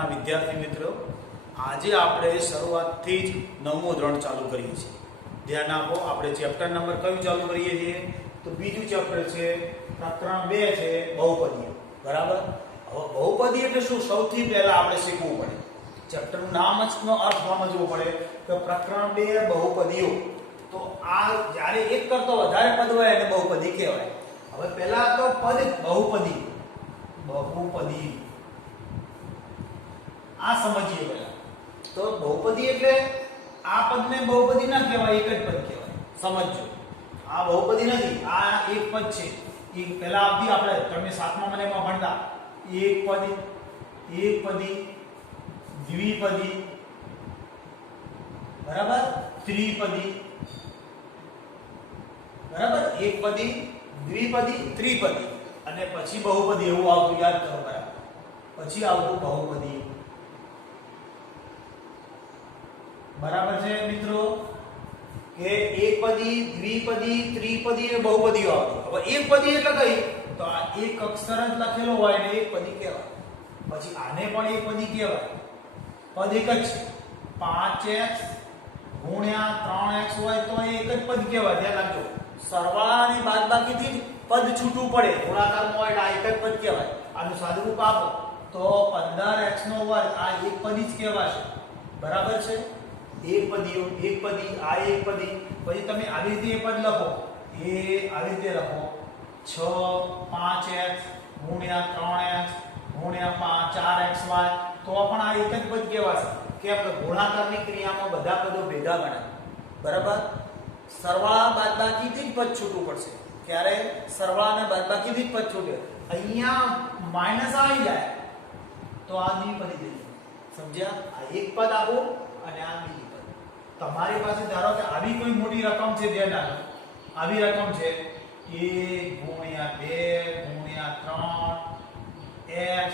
ધોરણના વિદ્યાર્થી મિત્રો, આજે આપણે શરૂઆતથી જ 9મું ધોરણ ચાલુ કરીએ છીએ. ધ્યાન આપો, આપણે ચેપ્ટર નંબર કયું ચાલુ કરીએ છીએ? તો બીજું ચેપ્ટર છે, પ્રકરણ 2 છે, બહુપદીઓ. બરાબર. હવે બહુપદી એટલે શું? સૌથી પહેલા આપણે શીખવું પડે, ચેપ્ટરનું નામ જ નો અર્થ સમજવો પડે કે પ્રકરણ 2 બહુપદીઓ. તો આ જ્યારે એક કરતો વધારે પદ હોય એને બહુપદી કહેવાય. હવે પહેલા તો પદ બહુપદી આ સમજીએ પહેલા. તો બહુપદી એટલે આ પદને બહુપદી ના કહેવાય, એક જ પદ કહેવાય. સમજજો, આ બહુપદી નથી, આ એક પદ છે. એ પહેલા આપી આપણે તમે 7મા મહિનામાં ભણતા એકપદી, દ્વિપદી, બરાબર, ત્રિપદી, બરાબર, એકપદી, દ્વિપદી, ત્રિપદી અને પછી બહુપદી એવું આવતું. યાદ કરો બરાબર. પછી આવતું બહુપદી. બરાબર છે મિત્રો કે એકપદી, દ્વિપદી, ત્રિપદી અને બહુપદીઓ આવતી. હવે એકપદી એટલે કઈ? તો આ એક અક્ષર જ લખેલો હોય ને એકપદી કહેવાય. પછી આને પણ એકપદી કહેવાય. પદ એક જ છે. 5x ગુણ્યા 3x હોય તો એક જ પદ કહેવાય. ધ્યાન રાખજો, સરવાળા અને બાદબાકીથી જ પદ છૂટવું પડે. ગુણાકારમાં હોય આ એક જ પદ કહેવાય. આનું સાદુરૂપ આપો તો 15x નો વર્ગ આ એક પદી જ કહેવાશે. બરાબર છે. એકપદીઓ, એકપદી, આ એકપદી. પછી તમે આવી રીતે એક પદ લખો, એ આવી રીતે લખો 6 5x ગુણ્યા 3x ગુણ્યા 4xy તો પણ આ એક જ પદ કહેવાશે. કે આપણે ગુણાકારની ક્રિયામાં બધા પદો ભેગા ગણાય. બરાબર. સરવાળા બાદબાકીથી જ પદ છૂટવું પડશે. ક્યારે? સરવાળા અને બાદબાકીથી જ પદ છૂટે. અહીંયા માઈનસ આવી જાય તો આ દ્વિપદી થઈ જાય. સમજ્યા? આ એક પદ આવો અને આ બીજી પદ. તમારી પાસે ધારો કે આવી કોઈ મોટી રકમ છે, ધ્યાન રાખો, આવી રકમ છે 1 ગુણ્યા 2 ગુણ્યા 3x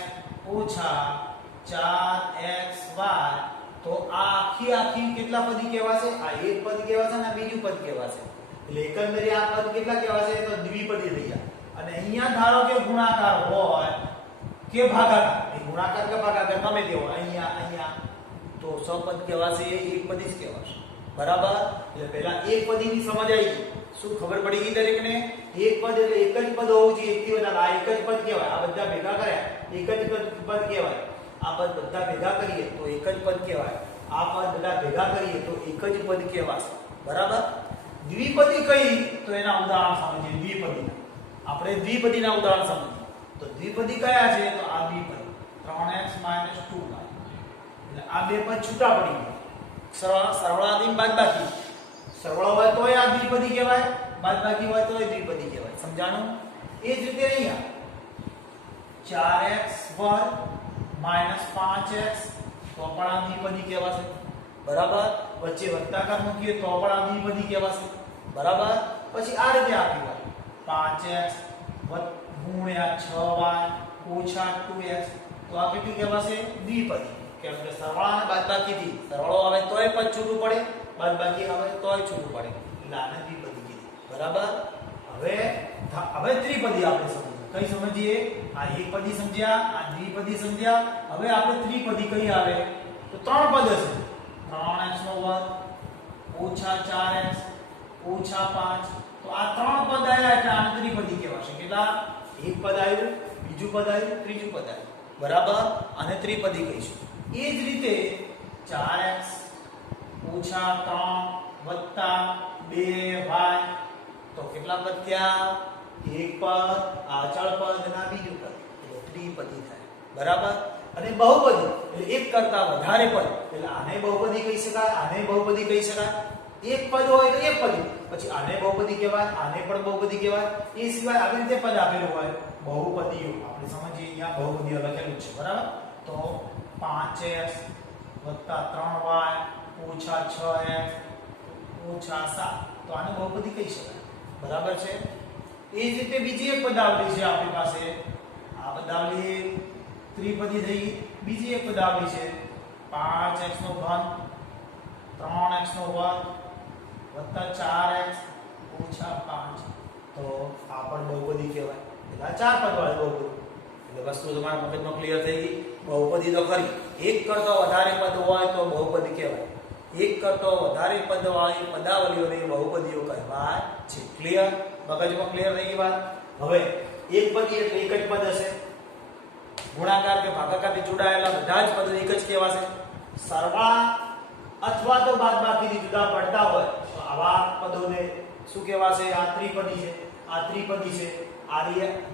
ઓછા 4xy તો આ આખી કેટલા પદી કહેવાશે? આ એક પદ કહેવાશે અને બીજું પદ કહેવાશે. એટલે એકંદરે આ પદ કેટલા કહેવાશે? તો દ્વિપદી થઈ ગયા. અને અહીંયા ધારો કે ગુણાકાર હોય કે ભાગાકાર, એ ગુણાકાર કે ભાગાકાર તમે કહો, અહીંયા તો સપદ કહેવાશે, એ એકપદી જ કહેવાશે. બરાબર. એટલે પહેલા એકપદીની સમજ આવી ગઈ. શું ખબર પડી ગઈ દરેકને? એક પદ એટલે એક જ પદ હોવું જોઈએ. એકથી વધારે આ એક જ પદ કહેવાય. આ બધા ભેગા કર્યા એક જ પદ કહેવાય. આ પદ બધા ભેગા કરીએ તો એક જ પદ કહેવાય. આ પદ બધા ભેગા કરીએ તો એક જ પદ કહેવાશે. બરાબર. દ્વિપદી કઈ? તો એના ઉદાહરણ સમજીએ. દ્વિપદીના આપણે દ્વિપદીના ઉદાહરણ સમજીએ. તો દ્વિપદી કયા છે? તો આ દ્વિપદી 3x 2y. એટલે આ બે પદ છૂટા પડી ગયા. સરવાળાથી બાદબાકી. સરવાળો હોય તોય આ દ્વિપદી કહેવાય, બાદબાકી હોય તોય દ્વિપદી કહેવાય. સમજાણું? એ જ રીતે અહીંયા 4x વર્ગ -5x તો પણ આ દ્વિપદી કહેવાશે. બરાબર. વચ્ચે વત્તાકાર મૂકીએ તો પણ આ દ્વિપદી કહેવાશે. બરાબર. પછી આ રીતે આપી હોય 5x ગુણ્યા 6y ઓછા 2x તો આ કેટલી કહેવાશે? દ્વિપદી. કેમ કે સરવાળા અને બાદબાકીથી સરવાળો આવે તોય પદ છૂટવું પડે, બાદબાકી આવે તોય છૂટવું પડે. એટલે આને દ્વિપદી કીધી. બરાબર. હવે ત્રિપદી આપણે સમજીએ. કઈ સમજીએ? આ એકપદી સમજ્યા, આ દ્વિપદી સમજ્યા. હવે આપણે ત્રિપદી કઈ આવે? તો 3 પદ હશે. 3x નો વર્ગ ઓછા 4x ઓછા 5 તો આ 3 પદ આવ્યા એટલે આને ત્રિપદી કહેવાશે. કેટલા? એક પદ આવ્યું, બીજું પદ આવ્યું, ત્રીજું પદ આવ્યું. બરાબર. અને ત્રિપદી કહીશું. એ જ રીતે 4x ઓછા 3 વત્તા 2y તો કેટલા પદ થયા? એક પદ, આ અચળ પદ અને આ બીજું પદ. એટલે ત્રિપદી થાય. બરાબર. અને બહુપદી એટલે એક કરતા વધારે પદ. એટલે આને બહુપદી કહી શકાય, આને બહુપદી કહી શકાય. એક પદ હોય તો એક પદી, પછી આને બહુપદી કહેવાય, આને પણ બહુપદી કહેવાય. એ સિવાય આવી રીતે પદ આપેલું હોય બહુપદીઓ. આપણે સમજીએ, અહીંયા બહુપદીઓ લખેલું છે. બરાબર. તો 5x 3y ઓછા 6x ઓછા 7 તો આને બહુપદી કહી શકાય. બરાબર છે. એ જ રીતે બીજી એક પદાવલી છે આપણી પાસે. આ પદાવલી ત્રિપદી થઈ. બીજી એક પદાવલી છે 5x નો ઘન 3x નો વર્ગ વત્તા 4x ઓછા 5 તો આ પણ બહુપદી કહેવાય. એટલે આ 4 પદ વાળી બહુપદી. એટલે વસ્તુ તમારા મગજમાં ક્લિયર થઈ ગઈ. બહુપદી તો ખરી, એક કરતો વધારે પદ હોય તો બહુપદી કહેવાય. એક કરતો વધારે પદ વાળી પદાવલીઓને બહુપદીઓ કહેવાય છે. ક્લિયર? મગજમાં ક્લિયર થઈ ગઈ વાત? હવે એક પદી એટલે એક જ પદ હશે. ગુણાકાર કે ભાગાકારથી જોડાયેલા બધા જ પદો એક જ કહેવાશે. સરવાળા અથવા તો બાદબાકીથી જુદા પડતા હોય તો આવા પદોને શું કહેવાશે? આ ત્રિપદી છે, આ ત્રિપદી છે, આ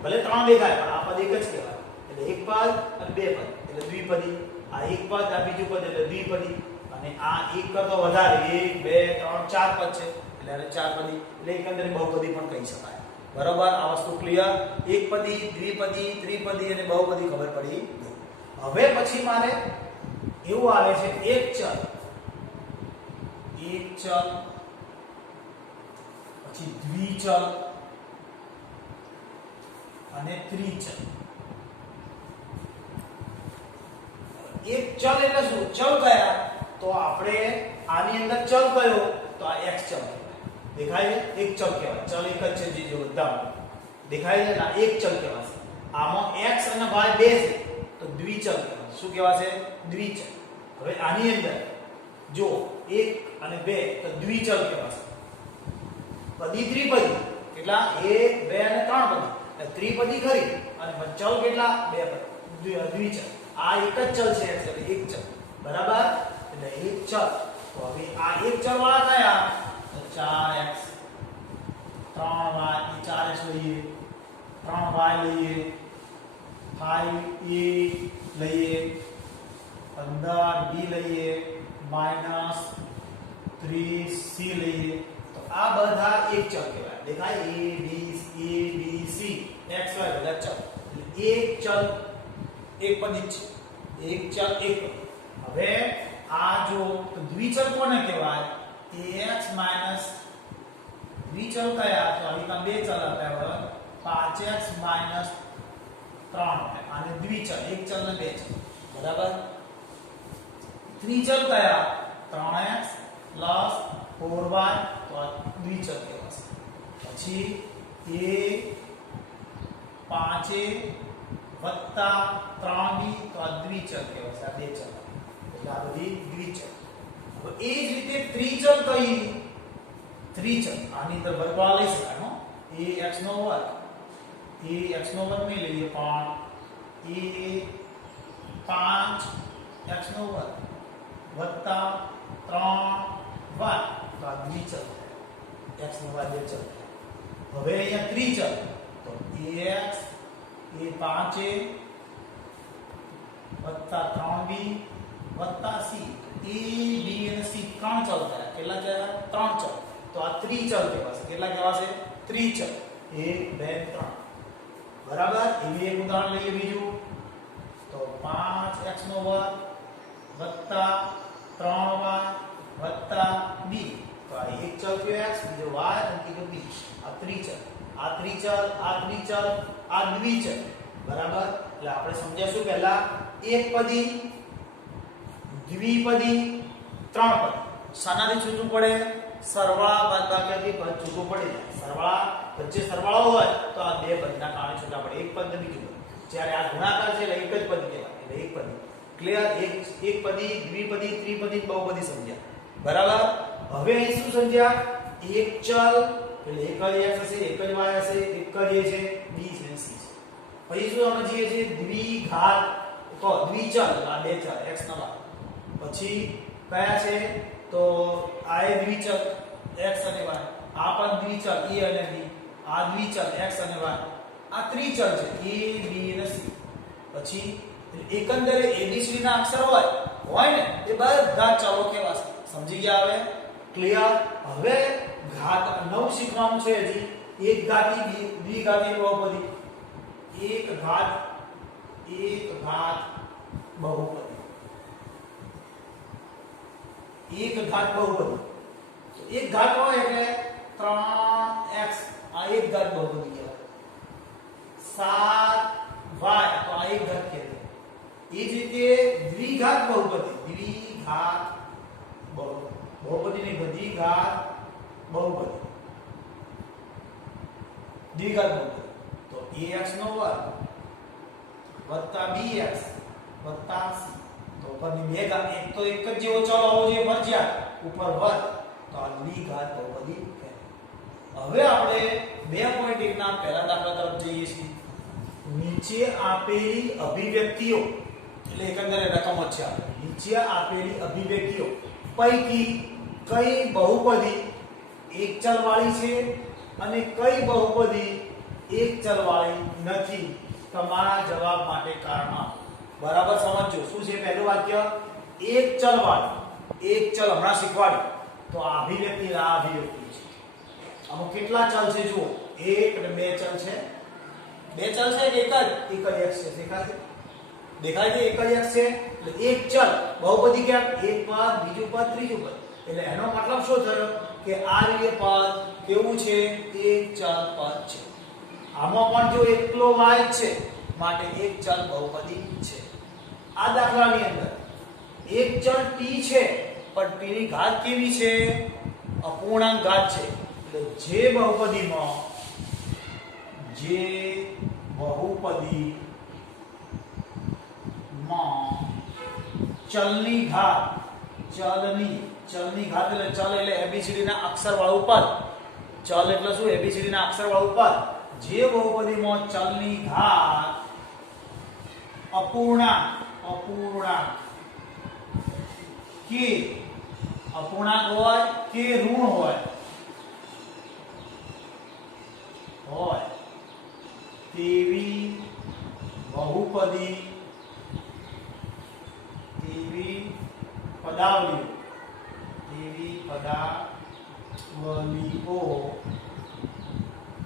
ભલે ત્રણ દેખાય પણ આ પદ એક જ કહેવાય. એટલે એક પદ અને બે પદ એટલે દ્વિપદી. આ એક પદ આ બીજું પદ એટલે દ્વિપદી. અને આ એક કરતો વધારે 1 2 3 4 પદ છે એટલે આને ચારપદી એટલે એકંદરે બહુપદી પણ કહી શકાય. બરોબર? આ વસ્તુ ક્લિયર? એકપદી, દ્વિપદી, ત્રિપદી અને બહુપદી ખબર પડી ગઈ. હવે પછી મારે એવું આવે છે એક ચલ પછી દ્વિચલ અને ત્રિચલ. એક ચલ એટલે શું? ચલ કયા? તો આપણે આની અંદર ચલ કયો? તો આ x ચલ દેખાય છે. એક ચલ કહેવાય. ચલ એક જ છે જે બધા દેખાય છે ને, આ એક ચલ કહેવાશે. આમાં x અને y બે છે તો દ્વિચલ કહેવાય. શું કહેવાશે? દ્વિચલ. હવે આની અંદર જો 1 અને 2 તો દ્વિચલ કહેવાશે. પદી ત્રિપદી કેટલા? 1 2 અને 3 પદી એટલે ત્રિપદી ખરી. અને ચલ કેટલા? બે પદ દ્વિચલ. આ એક જ ચલ છે એટલે એક ચલ. બરાબર? એટલે એક ચલ. તો હવે આ એક ચલ વાળા કયા? તો 4x 3y એ 4x લઈએ, 3y લઈએ, 5a લઈએ, 15b લઈએ, -3c લઈએ. તો આ બધા એક ચલ કહેવાય. દેખાય? a b c x y બધા ચલ. એટલે એક ચલ એક પદી છે. એક ચલ એક પદ. હવે આ જો દ્વિચલ કોને કહેવાય? ax દ્વિચલ કયા? તો અહીં બે ચલ હતા બરાબર. 5x - 3 આને દ્વિચલ. એક ચલ ને બે ચલ. બરાબર? ત્રિચલ કયા? 3x + 4y તો આ દ્વિચલ કહેવાશે. પછી a 5a + 3b તો આ દ્વિચલ કહેવાશે. આ બે ચલ એટલે આ બધી દ્વિચલ. હવે એ જ રીતે ત્રિચલ કઈ? ત્રિચલ આની અંદર વર્ગવાળા લઈ શકાય. હો ax નો વર્ગ નહીં લઈએ પણ a 5x નો વર્ગ વત્તા 3y તો આ દ્વિચલ. x નો વર્ગ બે ચલ. હવે અહીંયા ત્રિચલ તો ax એ 5a વત્તા 3b વત્તા c. a b અને c ત્રણ ચલ થયા. કેટલા થયા? ત્રણ ચલ. તો આ ત્રિચલ કહેવાશે. કેટલા કહેવાશે? ત્રિચલ. 1 2 3. બરાબર? એવી એક ઉદાહરણ લઈએ બીજું. તો 5x નો વર્ગ વત્તા 3y વત્તા b. તો આ એક ચલ કયો x, બીજો y અને બીજો b. આ ત્રિચલ. આ ત્રિચલ, આ ત્રિચલ, આ દ્વિચલ. બરાબર? એટલે આપણે સમજ્યાશું પહેલા એકપદી, દ્વિપદી, ત્રણપદી. શાનાથી છૂટું પડે? સરવાળા બાદબાકીથી પદ છૂટું પડે. સરવાળા વચ્ચે સરવાળો હોય તો આ બે પદના કારણે છૂટા પડે. એક પદ ને બીજું પદ. જ્યારે આ ગુણાકાર છે એટલે એક જ પદ કહેવાય. એટલે એક પદી. ક્લિયર? એક પદી, દ્વિપદી, ત્રિપદી, બહુપદી સમજ્યા. બરાબર? હવે અહીં શું સમજ્યા? એક ચલ એટલે એક જ x હશે, એક જ y હશે, એક જ a છે, b છે, c છે. પછી શું સમજીએ છીએ? દ્વિઘાત તો દ્વિચલ આ બે ચલ x ના y. પછી કયા છે? તો આ એ દ્વિચલ x અને y. આ પણ દ્વિચલ a અને b. આ દ્વિચલ x અને y. આ ત્રિચલ છે a b અને c. પછી એકંદરે abc ના અક્ષર હોય ને એ બધા ચલો કહેવાશે. સમજી ગયા હવે? ક્લિયર? હવે ઘાત નવ શીખવાનું છે હજી. એક ઘાતી, દ્વિઘાતી, બહુપદી. એક ઘાત બહુપદી. એક ઘાત બહુપદી. તો એક ઘાત હોય એટલે 3x આ એક ઘાત બહુપદી કહેવાય. 7y તો આ એક ઘાત કહેવાય. એ જ રીતે દ્વિઘાત બહુપદી. બહુપદી ની બધી ઘાત બહુપદી. દ્વિઘાત બહુપદી તો ax નો વર્ગ વત્તા bx વત્તા c. તો ઉપરની બે ઘાત એક તો એક જ જેવો ચલ હોવો જોઈએ ફરજિયાત ઉપર વર્ગ, તો આ દ્વિઘાત બહુપદી કહેવાય. હવે આપણે 2.1 ના પહેલા દાખલા તરફ જઈએ છીએ. નીચે આપેલી અભિવ્યક્તિઓ એટલે એકંદરે રકમો છે. નીચે આપેલી અભિવ્યક્તિઓ પૈકી કઈ બહુપદી એક ચલ વાળી છે અને કઈ બહુપદી એક ચલ વાળી નથી? તમારા જવાબ માટે કારણ આપો. બરાબર સમજો. શું છે પહેલું વાક્ય? એક ચલ વાળી. એક ચલ હમણાં શીખવાડ્યું. તો આ અભિવ્યક્તિ આ અભિવ્યક્તિ છે. આમાં કેટલા ચલ છે જુઓ. એક અને બે ચલ છે. બે ચલ છે કે એક જ x છે. દેખાય છે? દેખાય છે? એક જ x છે. એટલે એક ચલ બહુપદી કેમ? એક પદ, બીજું પદ, ત્રીજું પદ. એટલે એનો મતલબ શું થયો કે આ રીતે પદ કેવું છે? એક ચલ પદ છે. આમાં પણ જો એકલો y છે માટે એક ચલ બહુપદી છે. આ દાખલાની અંદર એક ચલ t છે પણ t ની ઘાત કેવી છે? અપૂર્ણાંક ઘાત છે. એટલે જે બહુપદીમાં ચલની ઘાત ચલની ઘાત એટલે ચલ એટલે એબીસીડી ના અક્ષર વાળું પદ. ચલ એટલે શું? એબીસીડી ના અક્ષર વાળું પદ. જે બહુપદીમાં ચલની ઘાત અપૂર્ણાંક કે અપૂર્ણાંક હોય કે ઋણ હોય તેવી પદાવલીઓ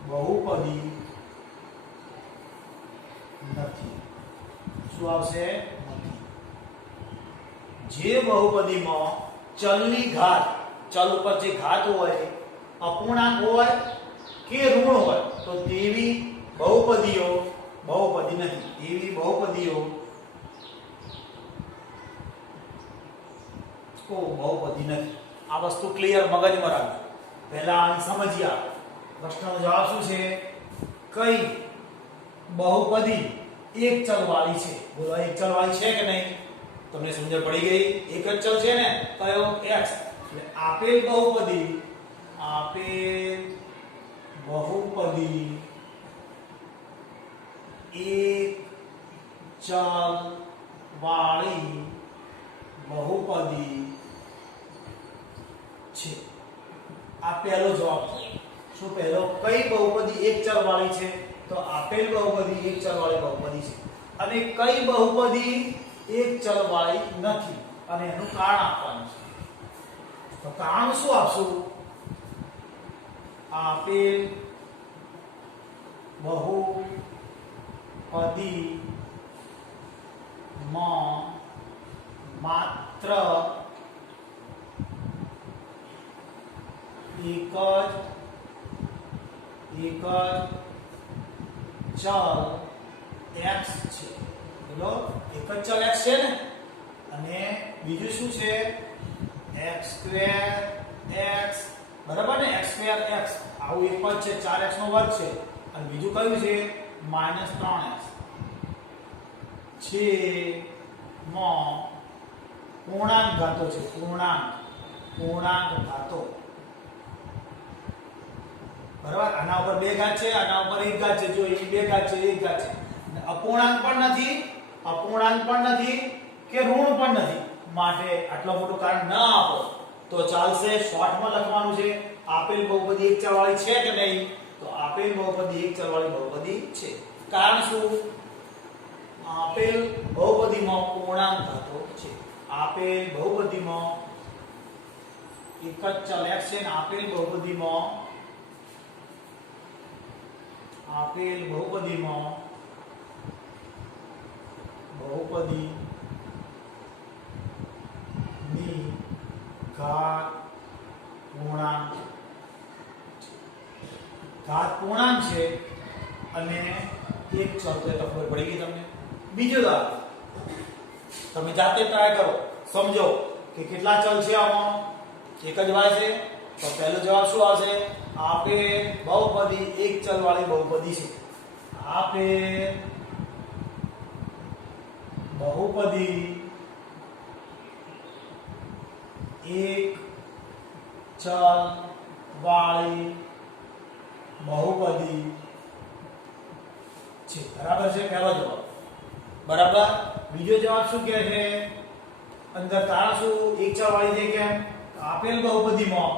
બહુપદી નથી. શું આવશે? નથી. જે બહુપદીમાં ચલની ઘાત, ચલ ઉપર જે ઘાત હોય અપૂર્ણાંક હોય કે ઋણ હોય તો તેવી બહુપદીઓ બહુપદી નથી. તેવી બહુપદીઓ બહુપદી નથી. આ વસ્તુ ક્લિયર મગજમાં રાખજો. પહેલા આને સમજીએ. પ્રશ્નનો જવાબ શું છે? કઈ બહુપદી એક ચલ વાળી છે? બોલો એક ચલ વાળી છે કે નહીં? તમને સમજણ પડી ગઈ? એક જ ચલ છે ને? કયો? x. એટલે આપેલ બહુપદી એક ચલ વાળી બહુપદી છે. આ પહેલો જવાબ છે. શું પહેલો? કઈ બહુપદી એક ચલ વાળી છે? તો આપેલ બહુપદી એક ચલ વાળી બહુપદી છે. અને કઈ બહુપદી એક ચલ વાળી નથી? અને એનું કારણ આપવાનું છે. તો કારણ શું આપશું? આપેલ બહુપદીમાં માત્ર એક જ ચલ x છે. બોલો એક જ ચલ x છે ને? અને બીજું શું છે? x² x. બરાબર ને? x² x. આવું એક પદ છે 4x નો વર્ગ છે. અને બીજું કયું છે? -3x છે. પૂર્ણાંક ઘાતો છે. પૂર્ણાંક ઘાતો. બરાબર? આના ઉપર બે ઘાત છે, આના ઉપર એક ઘાત છે. જો એ બે ઘાત છે, એક ઘાત છે. અપૂર્ણાંક પણ નથી કે ઋણ પણ નથી. માટે આટલો મોટો કારણ ન આપો તો ચાલશે. શોર્ટમાં લખવાનું છે આપેલ બહુપદી એક ચલ વાળી છે કે નહીં? તો આપેલ બહુપદી એક ચલ વાળી બહુપદી છે. કારણ શું? આપેલ બહુપદીમાં પૂર્ણાંક ઘાતો છે. આપેલ બહુપદીમાં એક જ ચલ x છે ને આપેલ બહુપદીમાં બહુપદી ની ઘાત પૂર્ણાંક છે અને એક ચલ. તો ખબર પડી ગઈ તમને? બીજો દાખલો તમે જાતે ટ્રાય કરો, સમજો કે કેટલા ચલ છે આમાં. એક જ y છે. તો પહેલો જવાબ શું આવશે? આપેલ બહુપદી એક ચલ વાળી બહુપદી છે. આપેલ બહુપદી એક ચલ વાળી બહુપદી છે. બરાબર છે પહેલો જવાબ. બરાબર. બીજો જવાબ શું કહે છે? અંદર તારા શું એક ચલ વાળી છે કેમ? આપેલ બહુપદીમાં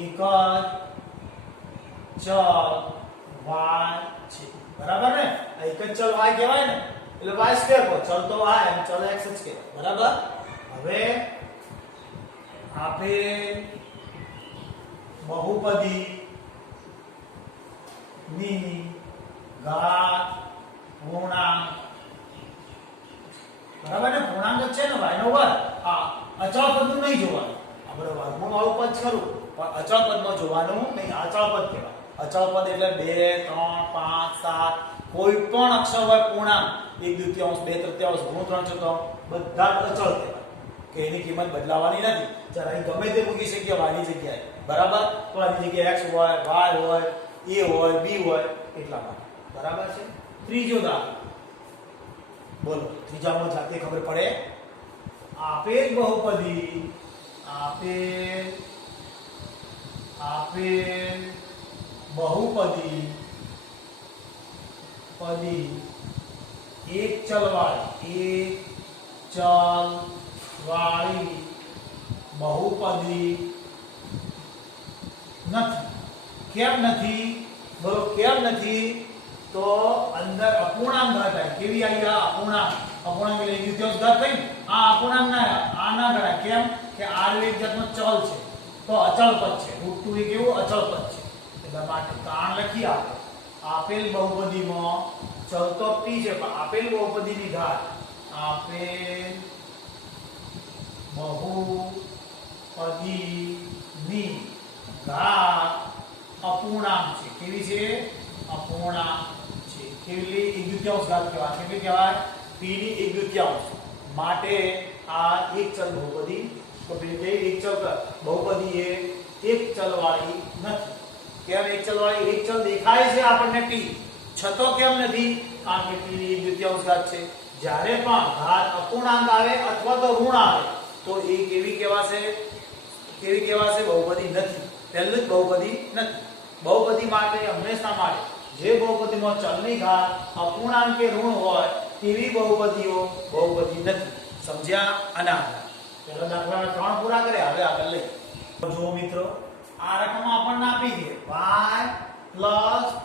એક જ ચલ y છે. બરાબર ને? આ એક જ ચલ y કહેવાય ને, એટલે y સ્ક્વેર પર ચલ તો y અને ચલ x જ કહેવાય. બરાબર. હવે આપેલ બહુપદી ની ઘાત પૂર્ણાંક, બરાબર ને? પૂર્ણાંક જ છે ને, y નો વર્ગ. આ અચળ પદનું નહીં જોવાનું. આપણે વર્ગમૂળ વાળું પદ ખરું, પણ અચળ પદમાં જોવાનું નહીં. અચળ પદ કહેવાય. અચળ પદ એટલે 2 3 5 7 કોઈ પણ અક્ષર હોય પૂર્ણાંક, 1/2 2/3 ગુણ 3/4 બધા અચળ કહેવાય કે એની કિંમત બદલાવાની નથી. જ્યારે અહીં ગમે તે મૂકી શકીએ y ની જગ્યાએ. બરાબર. તો આની જગ્યાએ x હોય, y હોય, a હોય, b હોય, એટલા માટે. બરાબર છે. ત્રીજો દાખલો બોલો. ત્રીજામાં જાતે ખબર પડે. આપેલ બહુપદી એક ચલ વાળી બહુપદી નથી. કેમ નથી? બોલો કેમ નથી? તો અંદર અપૂર્ણાંક ઘાત આવી. કેવી આવી? આ અપૂર્ણાંક. અપૂર્ણાંક એટલે દ્વિતીયાંશ ઘાત થઈ ને. આ અપૂર્ણાંક ના, આ ના ગણાય. કેમ કે આ એક જાતનો ચલ છે, તો અચળ પદ છે. √2 એ કેવું અચળ પદ છે. એટલે માટે કારણ લખી આપણે. આપેલ બહુપદીમાં ચલ તો p છે, પણ આપેલ બહુપદીની ઘાત, આપેલ બહુપદીની ઘાત અપૂર્ણાંક છે. કેવી છે? અપૂર્ણાંક છે. કેવી? 1/2 ઘાત કહેવાય. કેટલી કહેવાય? p ની 1/2. માટે આ એક ચલ બહુપદી, તો બે એક ચલ બહુપદી એ એક ચલ વાળી નથી. કેમ એક ચલ વાળી? એક ચલ દેખાય છે આપણને p, છતાં કેમ નથી? કારણ કે p ની 1/2 ઘાત છે. જ્યારે પણ ઘાત અપૂર્ણાંક આવે અથવા તો ઋણ આવે તો એ કેવી કહેવાશે? કેવી કહેવાશે? બહુપદી નથી. પહેલું જ બહુપદી નથી. બહુપદી માટે હંમેશા માટે જે બહુપદીમાં ચલની ઘાત અપૂર્ણાંક કે ઋણ હોય તેવી બહુપદીઓ બહુપદી નથી. સમજ્યા? આના પહેલો દાખલા 3 પૂરા કર્યા. હવે આગળ લઈ જુઓ મિત્રો. આ રકમ આપણને આપી છે y +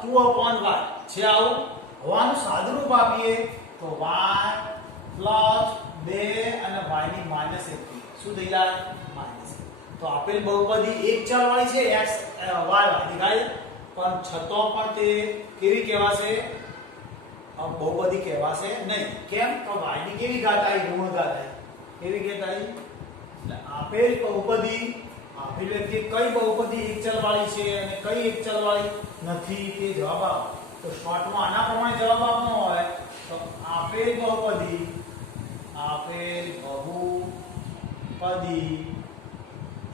2/y છે. આવું હોવાનું સાદુરૂપ આપીએ તો y + 2 અને y ની -1. શું થઈ જાય? -1. તો આપેલ બહુપદી એક ચલ વાળી છે, x y દેખાય, પણ છતાં પણ તે કેવી કહેવાશે? બહુપદી કહેવાશે નહીં. કેમ? તો y ની કેવી ઘાત આવી? ઋણ ઘાત આવી. કેવી ઘાત આવી? એટલે આપેલ બહુપદી, આપેલ વ્યક્તિ કઈ બહુપદી એક ચલ વાળી છે અને કઈ એક ચલ વાળી નથી તે જવાબ આપો. તો શોર્ટમાં આના પ્રમાણે જવાબ આપવાનો હોય તો આપેલ બહુપદી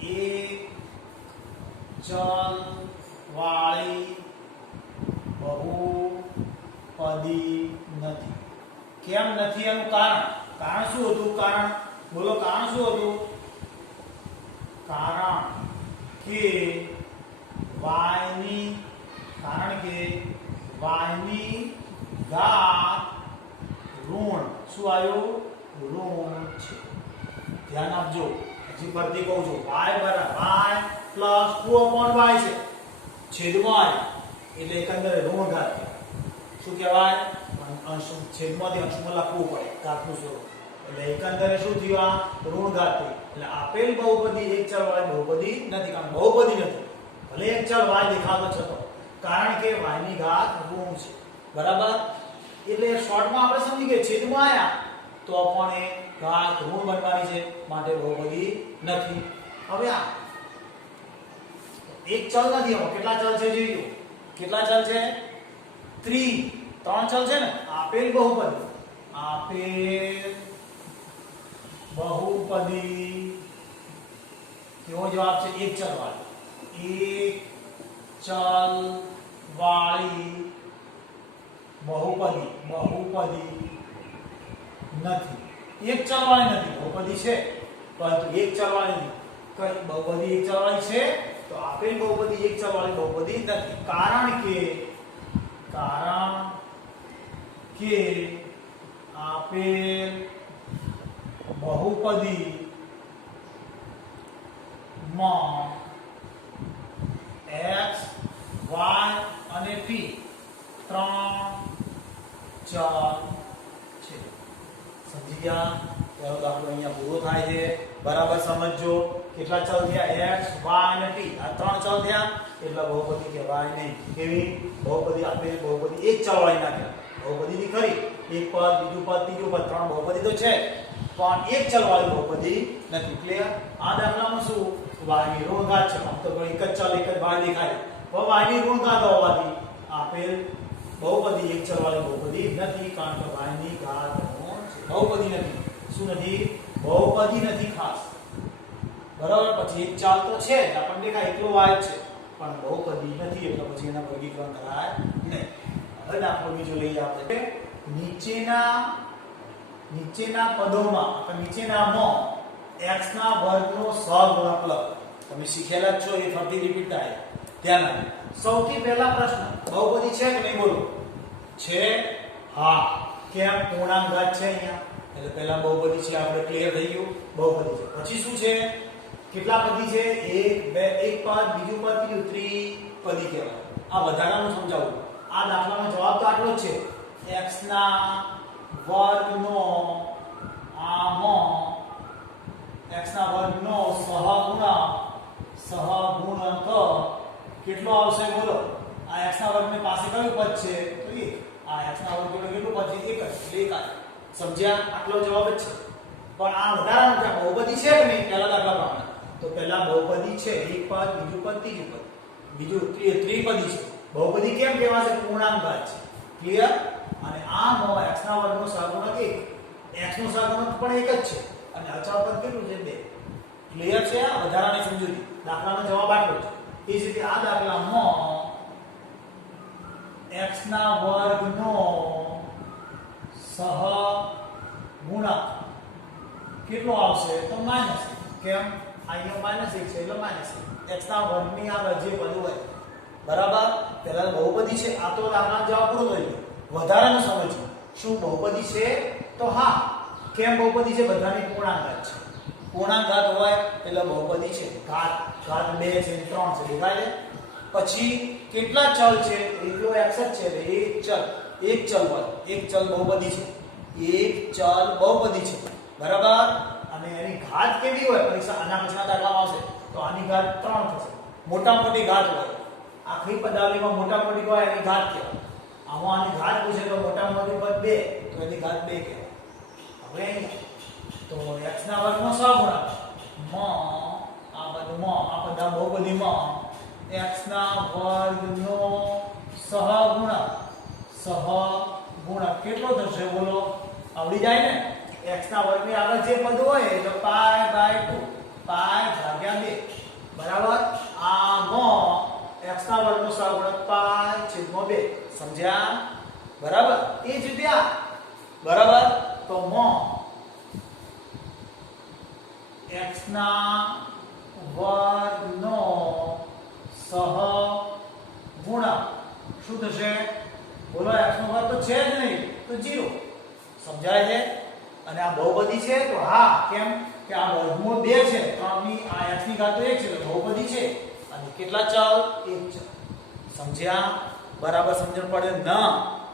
એક ચલ વાળી બહુપદી નથી. કેમ નથી? એનું કારણ શું હતું? બોલો કારણ શું હતું? કારણ કે y ની ઘાત ઋણ. શું આવ્યું? ઋણ છે. ધ્યાન આપજો. હજી ફરીથી કહું છું, y + 2/y છે. છેદમાં એટલે એકંદરે ઋણ ઘાત. શું કહેવાય? છેદમાંથી અંશમાં લખવું પડે ઘાતનું સ્વરૂપ. એટલે એકંદરે શું થયું? આ ઋણ ઘાત થઈ. એટલે આપેલ બહુપદી એક ચલ વાળી બહુપદી નથી. કારણ બહુપદી નથી, ભલે એક ચલ y દેખાતો છતો, કારણ કે y ની ઘાત ઋણ છે. બરાબર. એટલે શોર્ટમાં આપણે સમજી ગયા, છેદમાં આયા તો પણ એ ઘાત ઋણ બનવાની છે, માટે બહુપદી નથી. હવે આ એક ચલ નથી. હવે કેટલા ચલ છે જોઈ લો. કેટલા ચલ છે? 3 ચલ છે ને. આપેલ બહુપદી કેવો જવાબ છે? એક ચલ વાળી. એક ચલ વાળી બહુપદી નથી, એક ચલવાળી નથી. બહુપદી છે પરંતુ એક ચલવાળી નથી. કઈ બહુપદી એક ચલવાળી છે? તો આપેલ બહુપદી એક ચલવાળી બહુપદી નથી. કારણ કે આપેલ બહુપદી માં x, y અને p ત્રણ ચલ છે. સમજી ગયા? ચાલો દાખલો અહીંયા પૂરો થાય છે. બરાબર સમજો. કેટલા ચલ થયા? x, y અને p. આ ત્રણ ચલ થયા એટલે બહુપદી કહેવાય નહીં. કેવી બહુપદી? આપેલ બહુપદી એક ચલવાળી ના કહેવાય. બહુપદી ની ખરી એક પદ, બીજું પદ, ત્રીજું પદ, ત્રણ બહુપદી તો છે પણ એક ચલવાળી બહુપદી નથી. ક્લિયર? આ દાખલામાં શું y ની ઋણ ઘાત છે. આમ તો એક જ ચલ એક જ બાર દેખાય પણ y ની ઋણ ઘાત હોવાથી આપેલ બહુપદી એક ચલવાળી બહુપદી નથી. કારણ કે y ની ઘાત ઋણ છે. બહુપદી નથી. શું નથી? બહુપદી નથી ખાસ. બરાબર? પછી એક ચાલ તો છે જ આપણને દેખાય એકલો y છે પણ બહુપદી નથી એટલે પછી એના વર્ગીકરણ કરાય નહીં. હવે દાખલો બીજો લઈએ આપણે. નીચેના પદોમાં અથવા નીચેનામાં x ના વર્ગનો સહગુણક લખ. તમે શીખેલા જ છો એ ફરીથી રિપીટ થાય. ધ્યાન આપો. સૌથી પહેલા પ્રશ્ન બહુપદી છે કે નહીં? બોલો. છે? હા. કેમ? પૂર્ણાંક ઘાત છે અહીંયા એટલે પહેલા બહુપદી છે. આપણે ક્લિયર થઈ ગયું. બહુપદી છે. પછી શું છે? કેટલા પદી છે? એક પદ, બીજું પદ, ત્રીજું ત્રિપદી કહેવાય. આ વધારાનું સમજાવું. આ દાખલાનો જવાબ તો આટલો જ છે. x ના વર્ગનો x ના વર્ગનો સહગુણક કેટલો આવશે? બોલો. આ x ના વર્ગની પાસે કયું પદ છે? તો એક. આ x ના વર્ગ જોડે કેટલું પદ છે? એક જ. એટલે એક જ. સમજ્યા? આટલો જવાબ જ છે. પણ આ વધારાનું છે. બહુપદી છે કે નહીં? પહેલા દાખલા પ્રમાણે તો પહેલા બહુપદી છે. એક પદ, બીજું પદ, ત્રીજું પદ, બીજું ત્રિપદી છે. બહુપદી કેમ કહેવાશે? પૂર્ણાંક ઘાત છે. ક્લિયર? અને આમાં x ના વર્ગનો સહગુણક 1. x નો સહગુણક પણ એક જ છે અને અચળ પદ કેટલું છે? 2. ક્લિયર છે? આ વધારાની સમજૂતી. દાખલાનો જવાબ આટલો છે. એ જ રીતે આ દાખલામાં x ના વર્ગનો સહગુણક કેટલો આવશે? તો માઈનસ. કેમ? અહીંયા -1 છે એટલે -1. x ના વર્ગની આગળ જે પદ હોય. બરાબર? પહેલા બહુપદી છે. આ તો દાખલાનો જવાબ પૂરો થઈ ગયો. વધારાનું સમજવું. શું બહુપદી છે? તો હા. કેમ બહુપદી છે? બધાની પૂર્ણાંક ઘાત છે. પૂર્ણાંક ઘાત હોય એટલે બહુપદી છે. ઘાત 2 છે, 3 છે. દેખાય છે? પછી કેટલા ચલ છે? એકલો x જ છે એટલે એક ચલ બહુપદી છે. એક ચલ બહુપદી છે. બરાબર? અને એની ઘાત કેવી હોય? પરીક્ષા આના પછીના દાખલામાં આવશે તો આની ઘાત 3 થશે. મોટા મોટી ઘાત હોય. આખી પદાવલીમાં મોટા મોટી હોય એની ઘાત કહેવાય. આમાં આની ઘાત પૂછે તો મોટા મોટી પદ 2 તો એની ઘાત 2 કહેવાય. હવે તો x ના વર્ગનો સહગુણક આ બધા બહુપદીમાં x ના વર્ગનો સહગુણક કેટલો થશે? બોલો. આવડી જાય ને? x ના વર્ગની આગળ જે પદ હોય એટલે π/2 π/2. બરાબર? આમાં x ના વર્ગનો સહગુણક π/2. સમજ્યા? બરાબર? એ જ રીતે આ. બરાબર? તો x ના વર્ગનો સહગુણક શું થશે? બોલો. x નો વર્ગ તો છે જ નહીં તો 0. સમજાય છે? અને આ બહુપદી છે તો હા. કેમ કે આ વર્ગમૂળ 2 છે. 3 ની આ x ની ઘાત તો 1 છે એટલે બહુપદી છે. અને કેટલા ચલ? 1 ચલ. સમજ્યા? બરાબર સમજણ પડે?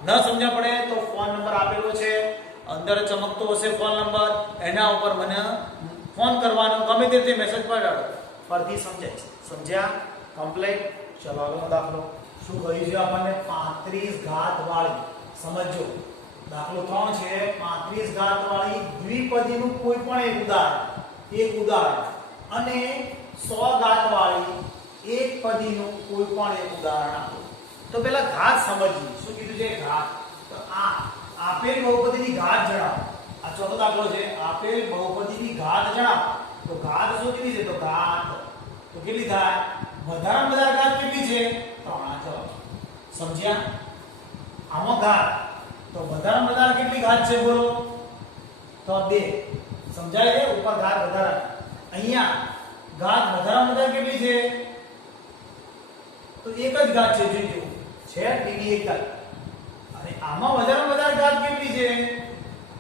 ન સમજણ પડે તો ફોન નંબર આપેલો છે અંદર ચમકતો હશે ફોન નંબર. એના ઉપર મને ફોન કરવાનો. ગમે તે મેસેજ પડાડો. ફરીથી સમજાય. સમજ્યા? કમ્પ્લીટ. ચલો આગળનો દાખલો. શું કહ્યું છે આપણને? 35 ઘાત વાળી. સમજો. દાખલો 3 છે. 35 ઘાત વાળી દ્વિપદીનું કોઈ પણ એક ઉદાહરણ અને 100 ઘાત વાળી એક પદીનું કોઈ પણ એક ઉદાહરણ આપો. તો પહેલા ઘાત સમજીએ. શું કીધું છે? ઘાત. તો આ આપેલ બહુપદીની ઘાત જણાવો. આ ચોથો દાખલો છે. આપેલ બહુપદીની ઘાત જણાવો. તો ઘાત શું કેટલી છે? તો ઘાત તો કેટલી થાય? વધારામાં વધારે ઘાત કેટલી છે? 3. ચલો સમજ્યા? આમાં ઘાત તો વધારે વધારે કેટલી ઘાત છે બોલો તો 2 સમજાય છે ઉપર ઘાત વધારે અહીંયા ઘાત વધારે વધારે કેટલી છે તો એક જ ઘાત છે જોજો છે dd એક ઘાત અને આમાં વધારે વધારે ઘાત કેટલી છે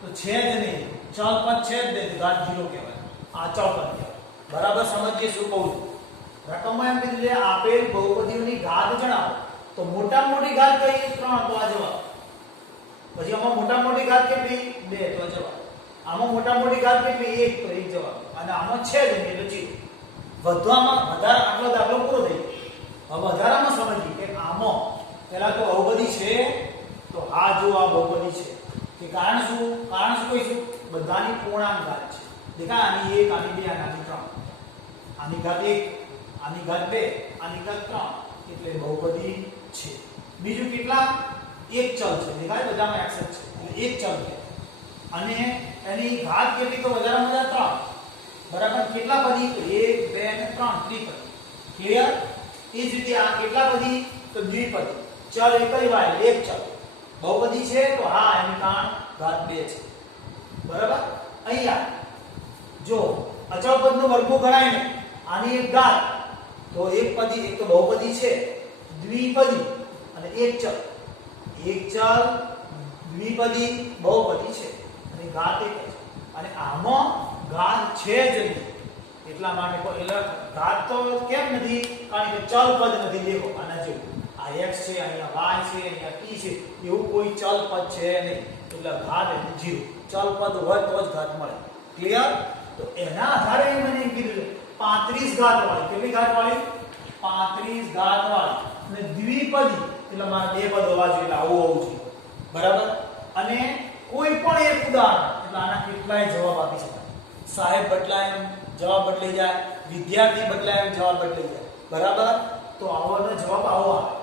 તો છે જ નહીં ચલ પદ છે જ નહીં ઘાત 0 કહેવાય આ ચલ પદ કહેવાય બરાબર સમજીએ શું કહું છું રકમમાં એમ કીધું છે આપેલ બહુપદીઓની ઘાત જણાવો તો મોટામાં મોટી ઘાત કઈ 3 તો આ જવાબ પછી આમાં મોટામાં મોટી ઘાત કેટલી 2 તો જવાબ આમાં મોટામાં મોટી ઘાત કેટલી 1 તો 1 જવાબ અને આમાં છે જ નહીં એટલે જી વધવામાં વધારે આટલો દાખલો પૂરો થઈ ગયો હવે વધારામાં સમજીએ કે આમાં પહેલા તો બહુપદી છે તો આ જો આ બહુપદી છે કે કારણ શું કહીશું બધાની પૂર્ણાંક ઘાત છે દેખા આની 1 આની 2 આની 3 આની ઘાત 1 આની ઘાત 2 આની ઘાત 3 એટલે બહુપદી છે બીજું કેટલા એક ચલ છે દેખાય બધામાં x છે એટલે એક ચલ છે અને એની ઘાત કેટલી તો વધારેમાં વધારે 3 બરાબર કેટલા પદી તો 1 2 અને 3 ત્રિપદી ક્લિયર એ જ રીતે આ કેટલા પદી તો દ્વિપદી ચલ એક જ હોય એક ચલ બહુપદી છે તો હા એની કારણ ઘાત 2 છે બરાબર અહીંયા જો અચળ પદનો વર્ગમૂળ ગણાય ને આની એક ઘાત તો એક પદી એક તો બહુપદી છે દ્વિપદી અને એક ચલ દ્વિપદી બહુપદી છે અને ઘાત એક છે અને આમાં ઘાત છે જ નહીં એટલા માટે કોઈ એટલે ઘાત તો કેમ નથી કારણ કે ચલ પદ નથી દેખો આના જેવું આ x છે અહીંયા y છે અહીંયા t છે એવું કોઈ ચલ પદ છે નહીં એટલે ઘાત એટલે 0 ચલ પદ હોય તો જ ઘાત મળે ક્લિયર તો એના આધારે મને એમ કીધું 35 ઘાત વાળી કેટલી ઘાત વાળી 35 ઘાત વાળી અને દ્વિપદી એટલે મારે બે પદ હોવા જોઈએ એટલે આવું હોવું જોઈએ બરાબર અને કોઈ પણ એક ઉદાહરણ એટલે આના કેટલાય જવાબ આપી શકાય સાહેબ બદલાય એમ જવાબ બદલાઈ જાય વિદ્યાર્થી બદલાય એમ જવાબ બદલાઈ જાય બરાબર તો આવાનો જવાબ આવો આવે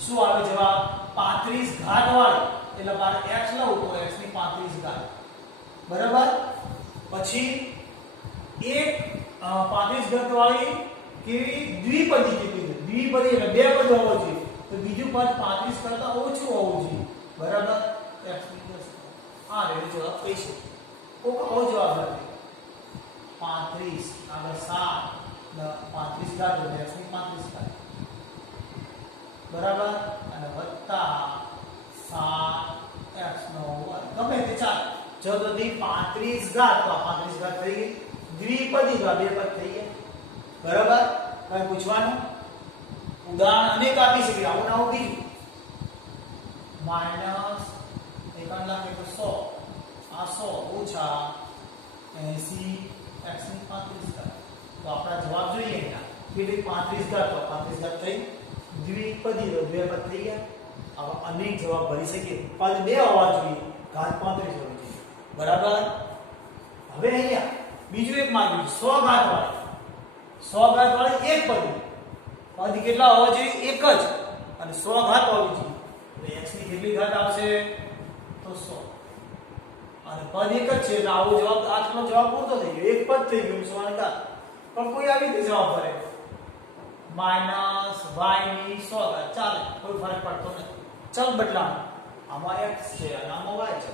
શું આવે જવાબ 35 ઘાત વાળી એટલે મારે x લઉં તો x ની 35 ઘાત બરાબર પછી એક 35 ઘાત વાળી કેવી દ્વિપદી કેટલી દ્વિપદી એટલે બે પદ હોવો જોઈએ તો બીજું પદ 35 કરતા ઓછું હોવું જોઈએ બરાબર x ની 10 આ રે જવાબ કહીશું કોક આવો જવાબ નથી 35 આગળ 7 35 ઘાત એટલે x ની 35 ઘાત બરાબર અને વત્તા 7x નો વર્ગ ગમે તે ચાલે જો તો 35 ઘાત તો 35 ઘાત થઈ ગઈ દ્વિપદી તો બે પદ થઈ ગયા બરાબર કઈ પૂછવાનું ઉદાહરણ અનેક આપી શકે આવું ના આવું બીજું માઈનસ 1 લાખ એટલે 100 આ 100 ઓછા 80 x ની 35 ઘાત તો આપણા જવાબ જોઈએ અહીંયા કેટલી 35 ઘાત તો 35 ઘાત થઈ દ્વિપદી તો બે પદ થઈ ગયા આવા અનેક જવાબ ભરી શકીએ પદ બે હોવા જોઈએ ઘાત 35 હોવી જોઈએ બરાબર હવે અહીંયા બીજું એક માંગ્યું 100 ઘાત વાળી 100 ઘાત વાળી એક પદ કેટલા હોવા જોઈએ એક જ અને 100 ઘાત હોવી જોઈએ એટલે x ની કેટલી ઘાત આવશે તો 100 અને પદ એક જ છે એટલે આવો જવાબ આજનો જવાબ પૂરો થઈ ગયો એક પદ થઈ ગયું 100 ની ઘાત પણ કોઈ આવી રીતે જવાબ ભરે માઈનસ y ની 100 ઘાત ચાલે કોઈ ફરક પડતો નથી ચલ બદલાનો આમાં x છે અને આમાં y છે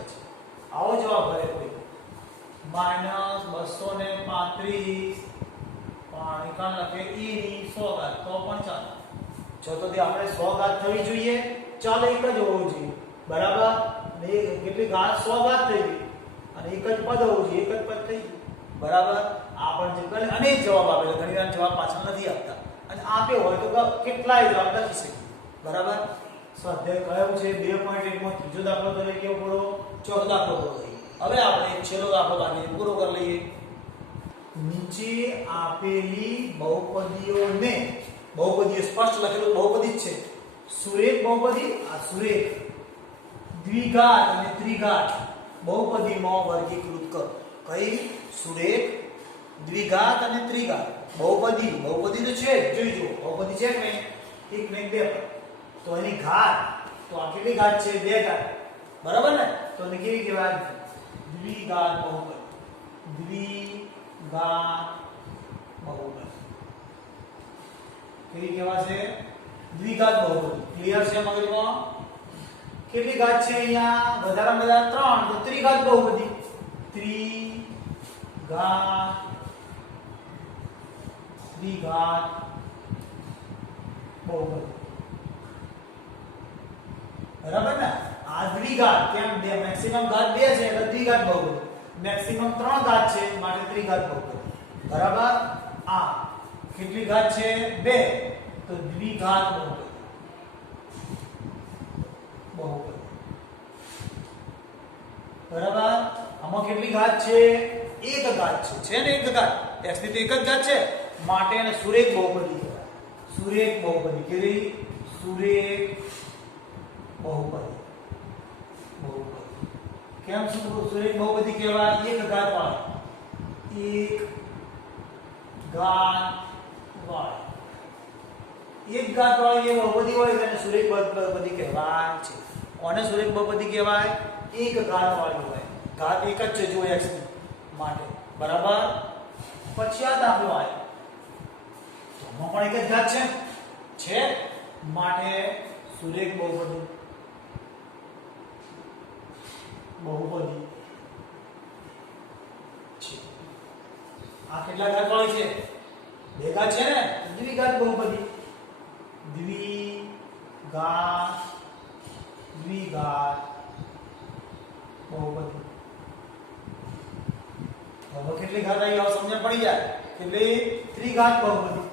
આવો જવાબ ભરે કોઈ માઈનસ 235 પણ એકાન લખે e ની 100 ઘાત તો પણ ચાલે જો તો તે આપણે 100 ઘાત થવી જોઈએ ચાલ એક જ હોવું જોઈએ બરાબર ને કેટલી ઘાત 100 ઘાત થઈ ગઈ અને એક જ પદ હોવું જોઈએ એક જ પદ થઈ ગયું બરાબર આ પણ જે અનેક જવાબ આપે છે ઘણી વાર જવાબ પાછળ નથી આપતા અને આપ્યો હોય તો કેટલાય જવાબ લખી શકીએ બરાબર સ્વાધ્યાય કયો છે 2.1 માં ત્રીજો દાખલો તો કેવો પૂરો ચોથો દાખલો પૂરો થઈ હવે આપણે એક છેલ્લો દાખલો બાકી પૂરો કરી લઈએ નીચે આપેલી બહુપદીઓને બહુપદીઓ સ્પષ્ટ લખેલું બહુપદી જ છે સુરેખ બહુપદી આ સુરેખ દ્વિઘાત અને ત્રિઘાત બહુપદીમાં વર્ગીકૃત કરો કઈ સુરેખ દ્વિઘાત અને ત્રિઘાત બહુપદી તો છે જોઈજો બહુપદી છે કે એક ને બે પદ તો એની ઘાત તો આ કેટલી ઘાત છે બે ઘાત બરાબર ને તો એને કેવી કહેવાય દ્વિઘાત બહુપદી દ્વિઘાત બહુપદી કેવી કહેવાશે દ્વિઘાત બહુપદી ક્લિયર છે મગજમાં કેટલી ઘાત છે અહીંયા વધારેમાં વધારે 3 તો ત્રિઘાત બહુપદી ત્રિઘાત બહુપદી બરાબર ને આ દ્વિઘાત કેમ બે મેક્સિમમ ઘાત 2 છે એટલે દ્વિઘાત બહુપદી મેક્સિમમ 3 ઘાત છે માટે ત્રિઘાત બહુપદી બરાબર આ કેટલી ઘાત છે 2 તો દ્વિઘાત બહુપદી બરાબર આમાં કેટલી ઘાત છે એક ઘાત છે ને એક ઘાત x ની તો એક જ ઘાત છે માટે એને સુરેખ બહુપદી કહેવાય સુરેખ બહુપદી કેવી સુરેખ બહુપદી કેમ સુરેખ બહુપદી કહેવાય એક ઘાત વાળી એક ઘાત વાળી એ બહુપદી હોય તેને સુરેખ બહુપદી કહેવાય છે કોને સુરેખ બહુપદી કહેવાય એક ઘાત વાળી હોય ઘાત એક જ છે જો x ની માટે બરાબર પછી આ દાખલો આવ્યો તો આમાં પણ એક જ ઘાત છે માટે સુરેખ બહુપદી છે આ કેટલા ઘાત વાળી છે બે ઘાત છે ને દ્વિઘાત બહુપદી દ્વિઘાત બહુપદી હવે કેટલી ઘાત આવી હવે સમજણ પડી જાય કેટલી ત્રિઘાત બહુપદી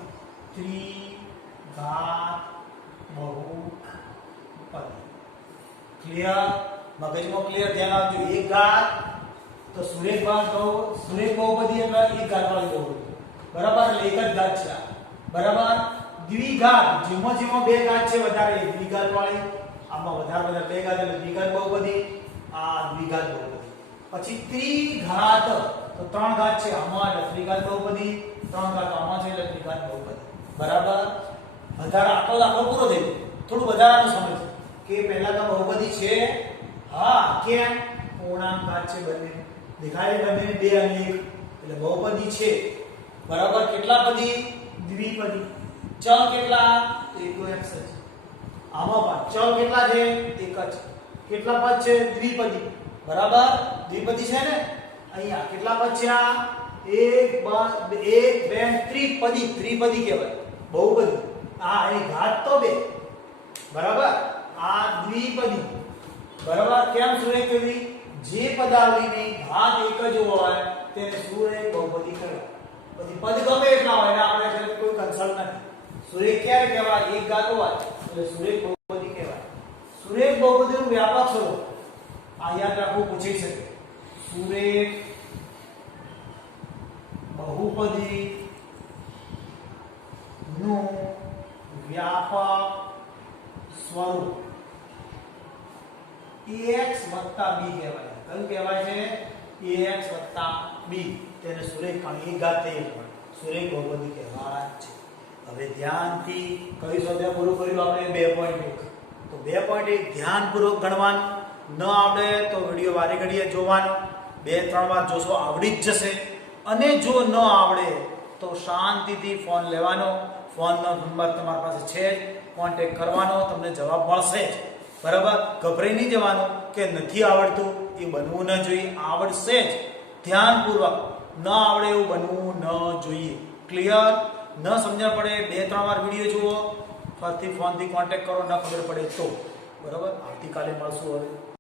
ક્લિયર મગજમાં ક્લિયર ધ્યાન આપજો એક ઘાત તો સુરેખ બહુપદી એટલે એક ઘાત વાળી બહુપદી બરાબર એટલે એક જ ઘાત છે બરાબર દ્વિઘાત જેમાં બે ઘાત છે વધારે દ્વિઘાત વાળી આમાં વધારે બે ઘાત એટલે દ્વિઘાત બહુપદી આ દ્વિઘાત બહુપદી પછી ત્રિઘાત તો 3 ઘાત છે આમાં એટલે ત્રિઘાત બહુપદી 3 ઘાત આમાં છે એટલે ત્રિઘાત બહુપદી બરાબર વધારે આટલો દાખલો પૂરો થઈ ગયો થોડું વધારાનું સમજ કે પહેલા તો બહુપદી છે હા કેમ પૂર્ણાંક ઘાત છે બંને દેખાય બંને 2 અને 1 એટલે બહુપદી છે બરાબર કેટલા પદી દ્વિપદી ચલ કેટલા એક તો x છે આમાં પણ ચલ કેટલા છે એક જ કેટલા પદ છે દ્વિપદી બરાબર દ્વિપદી છે ને અહીંયા કેટલા પદ છે આ 1 2 ત્રિપદી કહેવાય બહુપદી આ એની ઘાત તો 2 બરાબર આ દ્વિપદી બરાબર કેમ સુરેખ કેવી જે પદાવલીની ઘાત એક જ હોય તેને સુરેખ બહુપદી કહેવાય પછી પદ ગમે એટલા હોય એટલે આપણે કોઈ કન્સલ્ટ નથી સુરેખ ક્યારે કહેવાય એક ઘાત હોય એટલે સુરેખ બહુપદી કહેવાય સુરેખ બહુપદીનું વ્યાપક સ્વરૂપ આ યાદ રાખવું પૂછી શકે સુરેખ બહુપદી નું વ્યાપક સ્વરૂપ ax b કહેવાય કયું કહેવાય છે ax b તેને સુરેખ ખાની એક ઘાત થઈ એટલે સુરેખ બહુપદી કહેવાય છે હવે ધ્યાનથી કઈ સ્વાધ્યાય પૂરું કર્યું આપણે 2.1 તો 2.1 ધ્યાનપૂર્વક ગણવાનું ન આવડે તો વિડિયો વારે ઘડીએ જોવાનો 2-3 વાર જોશો આવડી જ જશે અને જો ન આવડે તો શાંતિથી ફોન લેવાનો ફોનનો નંબર તમારી પાસે છે જ કોન્ટેક્ટ કરવાનો તમને જવાબ મળશે જ બરાબર ગભરાઈ નહીં જવાનું કે નથી આવડતું એ બનવું ન જોઈએ આવડશે જ ધ્યાનપૂર્વક ન આવડે એવું બનવું ન જોઈએ ક્લિયર ન સમજણ પડે 2-3 વાર વિડિયો જુઓ ફરીથી ફોનથી કોન્ટેક્ટ કરો ન ખબર પડે તો બરાબર આવતીકાલે મળશું હવે